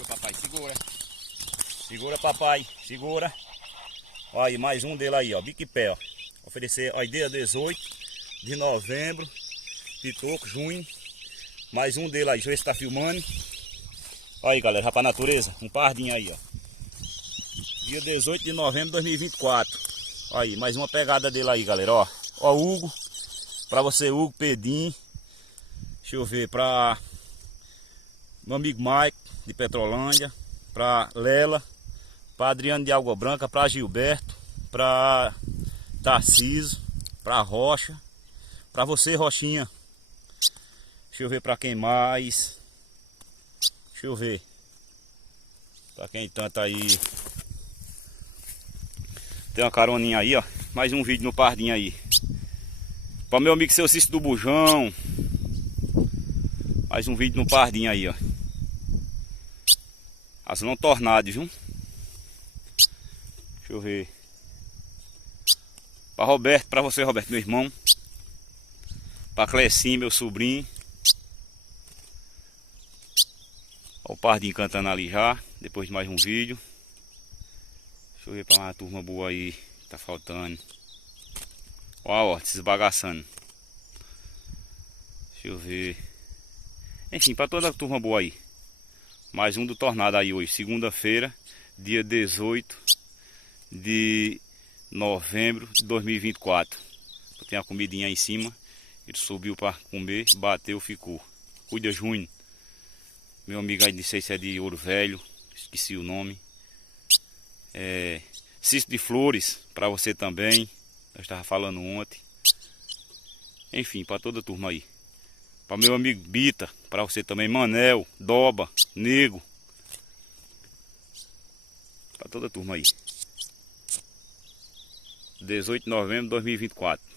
Segura, papai, segura. Segura, papai, segura. Ó, aí, mais um dele aí, ó, bico e pé, ó. Oferecer, ó, dia 18 de novembro, pitoco, junho. Mais um dele aí, deixa eu ver se tá filmando. Ó aí, galera, já pra natureza, um pardinho aí, ó. Dia 18 de novembro de 2024. Ó aí, mais uma pegada dele aí, galera, ó. Ó, Hugo, pra você, Hugo, Pedinho. Deixa eu ver, pra meu amigo Mike, de Petrolândia. Pra Lela, pra Adriano de Água Branca, pra Gilberto, pra Tarciso, pra Rocha, pra você, Rochinha. Deixa eu ver pra quem mais. Deixa eu ver. Pra quem tanto aí. Tem uma caroninha aí, ó. Mais um vídeo no pardinho aí. Pra meu amigo Seu Cício do Bujão. Mais um vídeo no pardinho aí, ó. Azulão Tornado, viu? Deixa eu ver. Pra Roberto, pra você, Roberto, meu irmão. Pra Clecinho, meu sobrinho. Ó, o pardinho cantando ali já. Depois de mais um vídeo. Deixa eu ver pra uma turma boa aí. Tá faltando. Ó, se esbagaçando. Deixa eu ver. Enfim, pra toda a turma boa aí. Mais um do Tornado aí hoje. Segunda-feira, dia 18 de novembro de 2024. Tem a comidinha aí em cima. Ele subiu para comer, bateu, ficou. Cuida, Júnior. Meu amigo aí, não sei se é de Ouro Velho, esqueci o nome. Cício de Flores, para você também. Eu estava falando ontem. Enfim, para toda a turma aí. Para meu amigo Bita, para você também, Manel, Doba, Nego. Para toda a turma aí. 18 de novembro de 2024.